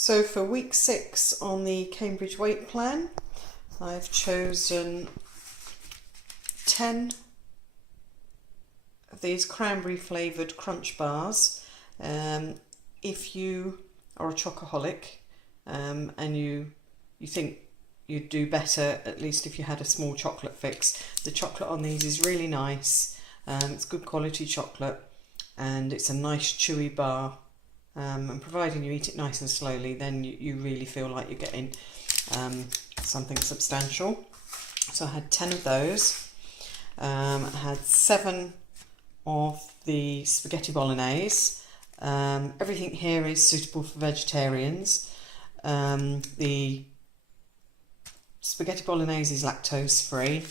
So for week 6 on the Cambridge weight plan, I've chosen 10 of these cranberry flavoured crunch bars. If you are a chocoholic and you think you'd do better, at least if you had a small chocolate fix, the chocolate on these is really nice. It's good quality chocolate and it's a nice chewy bar. And providing you eat it nice and slowly, then you really feel like you're getting something substantial. So I had 10 of those. I had 7 of the spaghetti bolognese. Everything here is suitable for vegetarians. The spaghetti bolognese is lactose free.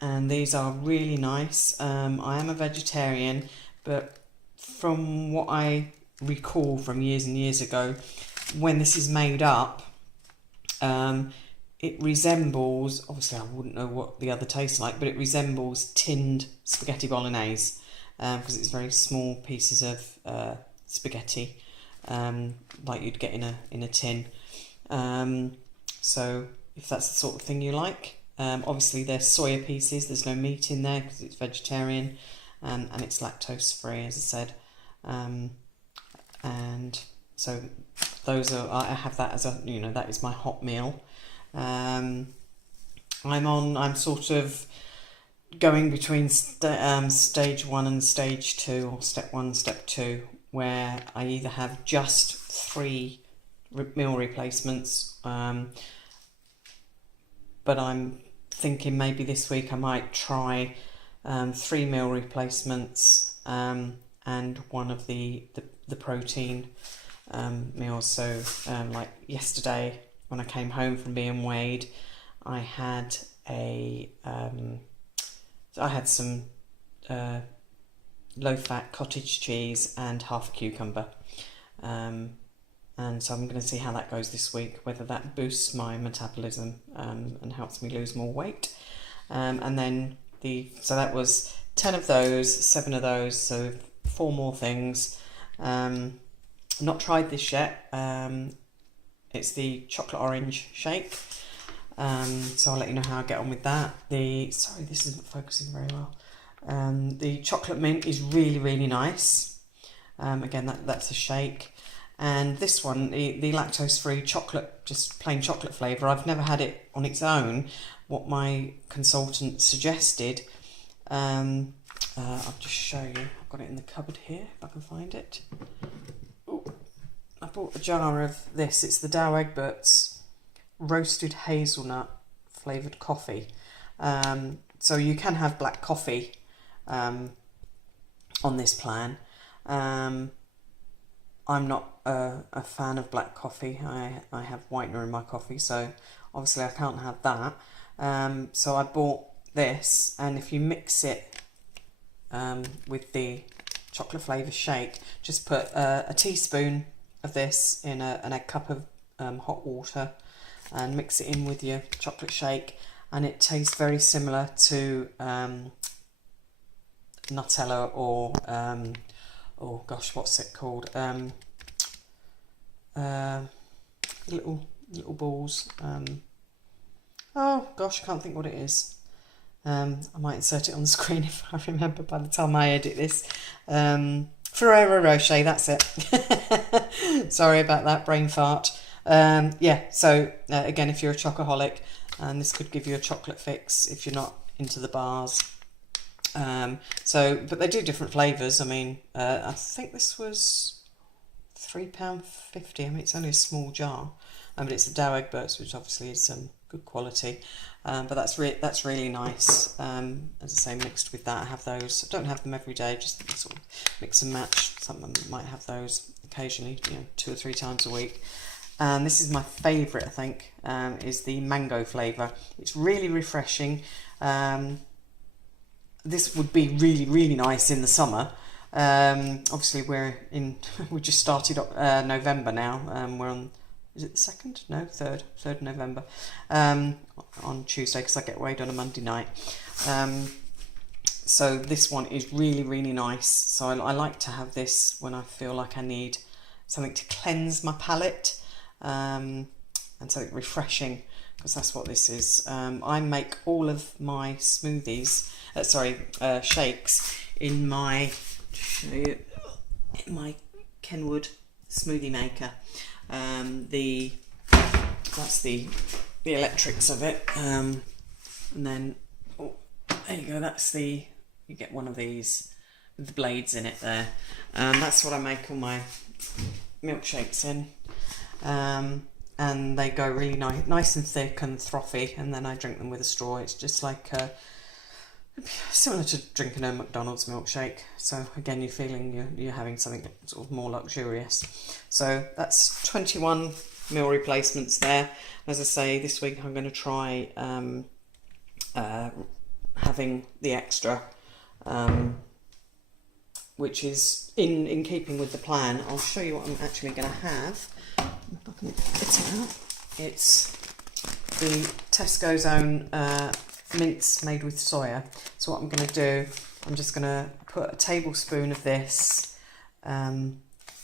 And these are really nice. I am a vegetarian, but from what I recall from years and years ago, when this is made up, it resembles, obviously I wouldn't know what the other tastes like, but it resembles tinned spaghetti bolognese, because it's very small pieces of spaghetti, like you'd get in a tin. So if that's the sort of thing you like, obviously they're soya pieces, there's no meat in there because it's vegetarian. And it's lactose free, as I said, and so those are, I have that as a, that is my hot meal. I'm sort of going between stage 1 and stage 2, or step 1, step 2, where I either have just 3 meal replacements, but I'm thinking maybe this week I might try 3 meal replacements and one of the protein meals. So like yesterday when I came home from being weighed, I had some low-fat cottage cheese and half a cucumber, and so I'm going to see how that goes this week, whether that boosts my metabolism and helps me lose more weight. And then so that was 10 of those, 7 of those, so 4 more things. Not tried this yet. It's the chocolate orange shake. So I'll let you know how I get on with that. Sorry, this isn't focusing very well. The chocolate mint is really, really nice. Again, that's a shake. And this one, the lactose-free chocolate, just plain chocolate flavour, I've never had it on its own. What my consultant suggested, I'll just show you. I've got it in the cupboard here, if I can find it. Ooh, I bought a jar of this. It's the Dow Egbert's roasted hazelnut flavoured coffee. So you can have black coffee on this plan. I'm not a fan of black coffee. I have whitener in my coffee, so obviously I can't have that. So I bought this, and if you mix it with the chocolate flavour shake, just put a teaspoon of this in an egg cup of hot water and mix it in with your chocolate shake, and it tastes very similar to Nutella or oh gosh, what's it called? Little balls. Oh gosh, I can't think what it is. I might insert it on the screen if I remember by the time I edit this. Ferrero Rocher, that's it. Sorry about that, brain fart. Yeah, so again, if you're a chocoholic, and this could give you a chocolate fix if you're not into the bars. But they do different flavours. I mean, I think this was £3.50. I mean, it's only a small jar, but it's the Dow Egbert's, which obviously is good quality. But that's really nice. As I say, mixed with that, I have those. I don't have them every day, just sort of mix and match. Some might have those occasionally, 2 or 3 times a week. And this is my favourite, I think, is the mango flavour. It's really refreshing. This would be really, really nice in the summer. Obviously we just started November now. We're on, is it the 2nd? No, 3rd November, on Tuesday, because I get weighed on a Monday night. So this one is really nice. So I like to have this when I feel like I need something to cleanse my palate, and something refreshing, because that's what this is. I make all of my smoothies, shakes in my, show you, in my Kenwood smoothie maker. That's the electrics of it, and then there you go. That's you get one of these with the blades in it there. That's what I make all my milkshakes in, and they go really nice and thick and frothy, and then I drink them with a straw. It's just like similar to drinking a McDonald's milkshake. So again, you're feeling you're having something sort of more luxurious. So that's 21 meal replacements there. As I say, this week I'm going to try having the extra, which is in keeping with the plan. I'll show you what I'm actually going to have. If I can get it out. It's the Tesco's own mince made with soya. So what I'm going to do, I'm just going to put a tablespoon of this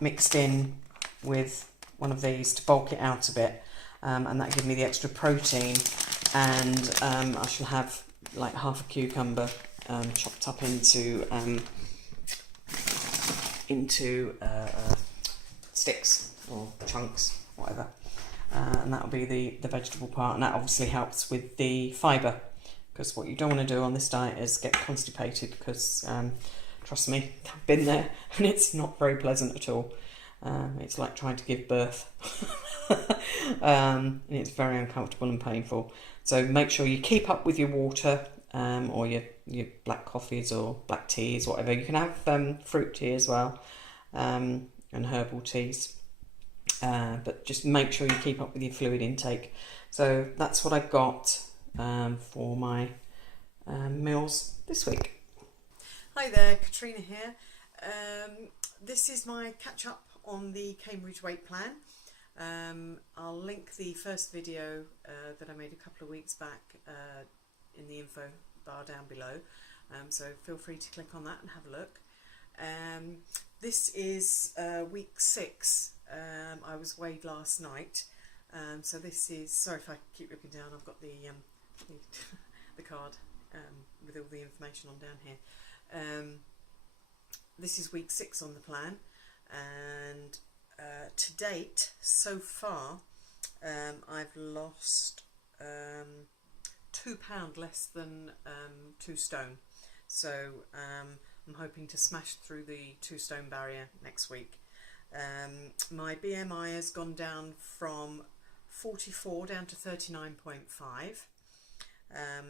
mixed in with one of these to bulk it out a bit, and that gives me the extra protein. And I shall have like half a cucumber chopped up into sticks or chunks, whatever, and that'll be the vegetable part, and that obviously helps with the fibre, because what you don't want to do on this diet is get constipated, because trust me, I've been there and it's not very pleasant at all. It's like trying to give birth. And it's very uncomfortable and painful. So make sure you keep up with your water, or your black coffees or black teas, whatever. You can have fruit tea as well, and herbal teas, but just make sure you keep up with your fluid intake. So that's what I got for my meals this week. Hi there, Katrina here. This is my catch up on the Cambridge weight plan. I'll link the first video that I made a couple of weeks back in the info bar down below, so feel free to click on that and have a look. This is week 6. I was weighed last night, so this is, sorry if I keep looking down, I've got the card with all the information on down here. This is week 6 on the plan, and to date, so far, I've lost 2 pound less than 2 stone. So I'm hoping to smash through the 2 stone barrier next week. My BMI has gone down from 44 down to 39.5.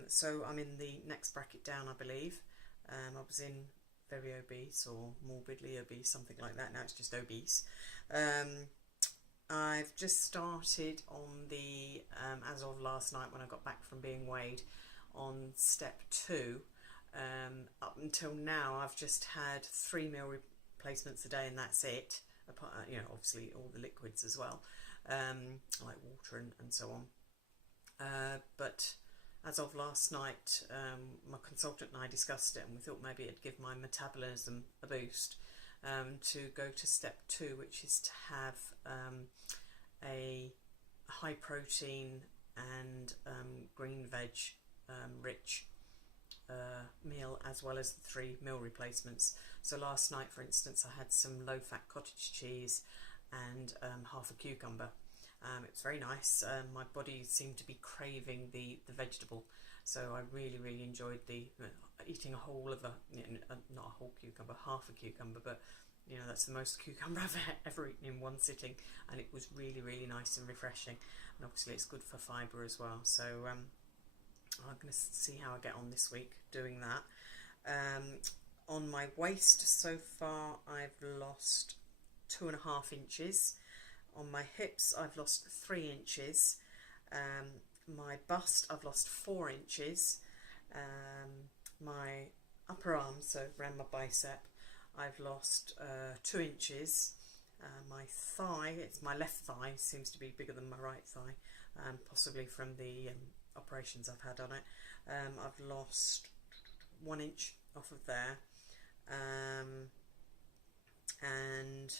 So I'm in the next bracket down, I believe. I was in very obese or morbidly obese, something like that. Now it's just obese. I've just started on the, as of last night when I got back from being weighed, on step 2. Up until now I've just had 3 meal replacements a day, and that's it. Apart, obviously all the liquids as well, like water and so on. But as of last night, my consultant and I discussed it, and we thought maybe it'd give my metabolism a boost, to go to step 2, which is to have a high protein and green veg rich meal, as well as the 3 meal replacements. So last night, for instance, I had some low fat cottage cheese and half a cucumber. It was very nice. My body seemed to be craving the vegetable, so I really enjoyed the eating a whole of not a whole cucumber, half a cucumber, but that's the most cucumber I've ever eaten in one sitting, and it was really nice and refreshing, and obviously it's good for fibre as well. So I'm going to see how I get on this week doing that. On my waist so far, I've lost 2.5 inches. On my hips, I've lost 3 inches. My bust, I've lost 4 inches. My upper arm, so around my bicep, I've lost 2 inches. My thigh, it's my left thigh, seems to be bigger than my right thigh, possibly from the operations I've had on it. I've lost 1 inch off of there, and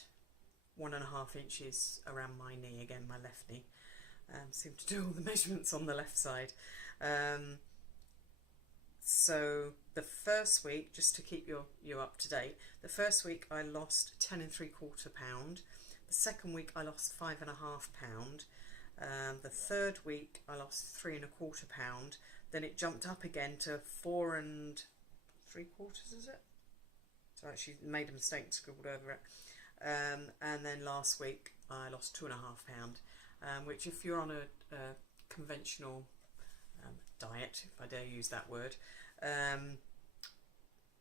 1.5 inches around my knee, again my left knee. Seem to do all the measurements on the left side. So the first week, just to keep you up to date, the first week I lost 10.75 pound. The second week I lost 5.5 pound. The third week I lost 3.25 pound. Then it jumped up again to 4.75, is it? So I actually made a mistake and scribbled over it. And then last week I lost 2.5 pound, which if you're on a conventional diet, if I dare use that word,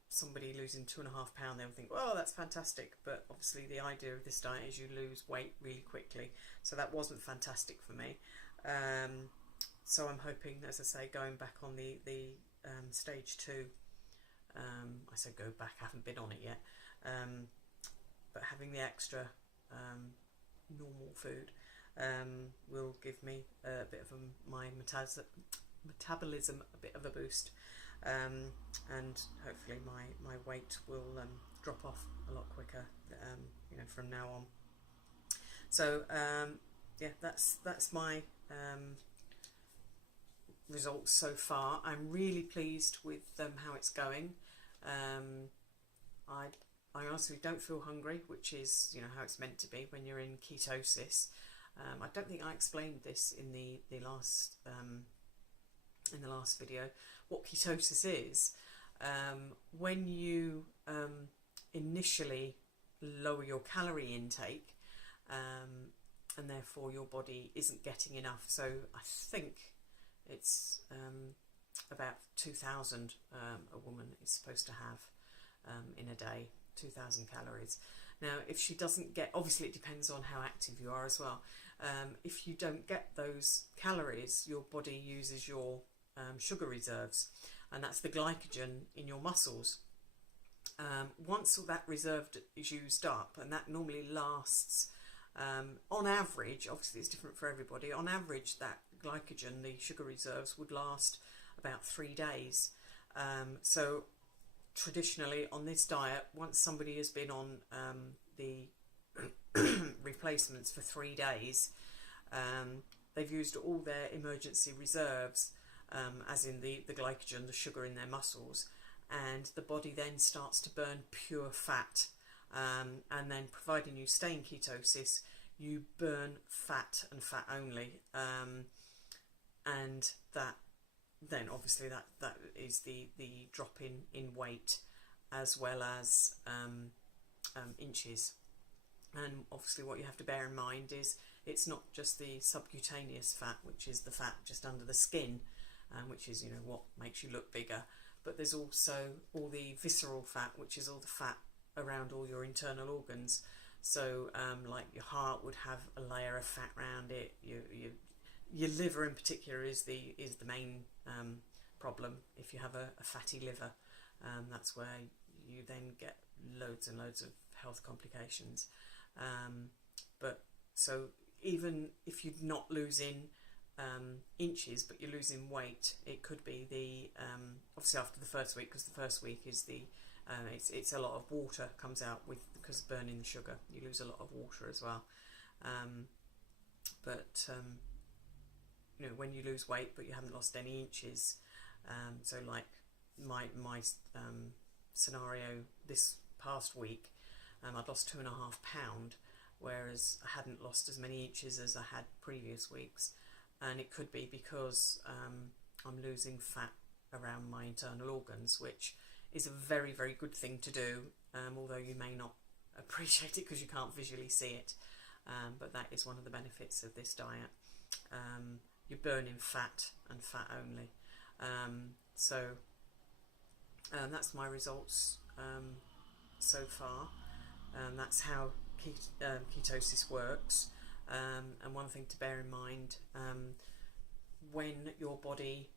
somebody losing 2.5 pound, they'll think, well, that's fantastic, but obviously the idea of this diet is you lose weight really quickly, so that wasn't fantastic for me. So I'm hoping, as I say, going back on the stage 2, I said go back, I haven't been on it yet, but having the extra normal food will give me a bit of my metabolism a bit of a boost, and hopefully my weight will drop off a lot quicker, you know, from now on. So yeah, that's my results so far. I'm really pleased with how it's going. I honestly don't feel hungry, which is, you know, how it's meant to be when you're in ketosis. I don't think I explained this in the last video. What ketosis is, when you initially lower your calorie intake, and therefore your body isn't getting enough. So I think it's about 2,000 a woman is supposed to have in a day, 2,000 calories. Now, if she doesn't get, obviously it depends on how active you are as well. If you don't get those calories, your body uses your sugar reserves, and that's the glycogen in your muscles. Once all that reserve is used up, and that normally lasts, on average, obviously it's different for everybody, on average that glycogen, the sugar reserves, would last about 3 days. So traditionally on this diet, once somebody has been on the replacements for 3 days, they've used all their emergency reserves, as in the glycogen, the sugar in their muscles, and the body then starts to burn pure fat, and then providing you stay in ketosis, you burn fat and fat only, and that then obviously that is the drop in weight, as well as inches. And obviously what you have to bear in mind is it's not just the subcutaneous fat, which is the fat just under the skin, which is, you know, what makes you look bigger, but there's also all the visceral fat, which is all the fat around all your internal organs. So like your heart would have a layer of fat around it, your liver in particular is the main problem. If you have a fatty liver, that's where you then get loads and loads of health complications. But so even if you're not losing inches, but you're losing weight, it could be the obviously after the first week, because the first week is the it's a lot of water comes out with, because burning the sugar, you lose a lot of water as well. But you know, when you lose weight but you haven't lost any inches, so like my scenario this past week, I'd lost 2.5 pound, whereas I hadn't lost as many inches as I had previous weeks, and it could be because I'm losing fat around my internal organs, which is a very, very good thing to do, although you may not appreciate it because you can't visually see it, but that is one of the benefits of this diet. You're burning fat and fat only. So that's my results so far. That's how ketosis works. And one thing to bear in mind, when your body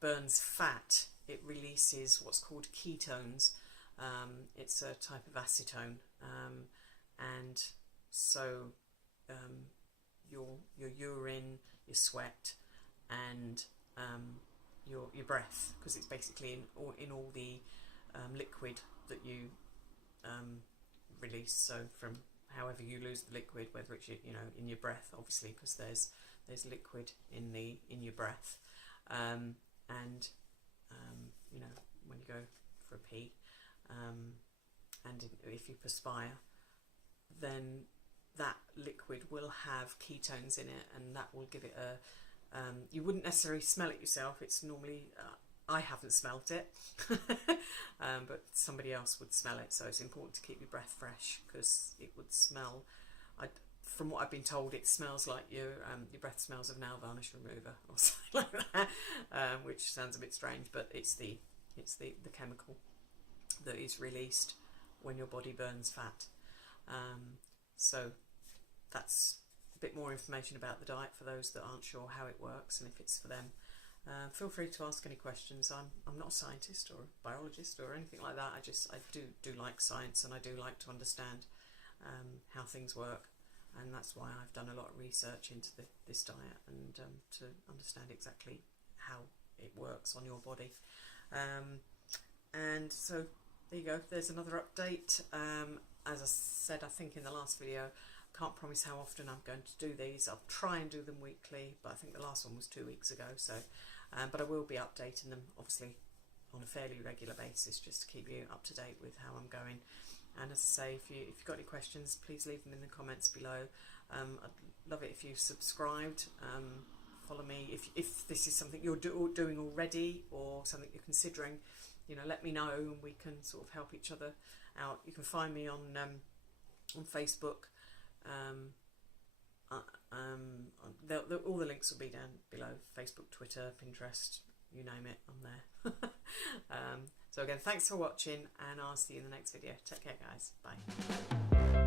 burns fat, it releases what's called ketones. It's a type of acetone, and so your urine, your sweat, and your breath, because it's basically in all the liquid that you release. So from however you lose the liquid, whether it's in your breath, obviously, because there's liquid in your breath, and when you go for a pee, and if you perspire, then that liquid will have ketones in it, and that will give it a you wouldn't necessarily smell it yourself. It's normally I haven't smelt it, but somebody else would smell it. So it's important to keep your breath fresh, because it would smell. From what I've been told, it smells like your breath smells of nail varnish remover or something like that, which sounds a bit strange, but it's the chemical that is released when your body burns fat. So that's a bit more information about the diet for those that aren't sure how it works and if it's for them. Feel free to ask any questions. I'm not a scientist or a biologist or anything like that. I do like science, and I do like to understand how things work, and that's why I've done a lot of research into this diet, and to understand exactly how it works on your body. And so there you go, there's another update. As I said, I think in the last video, can't promise how often I'm going to do these. I'll try and do them weekly, but I think the last one was 2 weeks ago. So, but I will be updating them, obviously, on a fairly regular basis, just to keep you up to date with how I'm going. And as I say, if you've got any questions, please leave them in the comments below. I'd love it if you subscribed. Follow me if this is something you're doing already, or something you're considering. Let me know, and we can sort of help each other out. You can find me on Facebook. All the links will be down below. Facebook, Twitter, Pinterest, you name it, I'm there. So again, thanks for watching, and I'll see you in the next video. Take care, guys. Bye.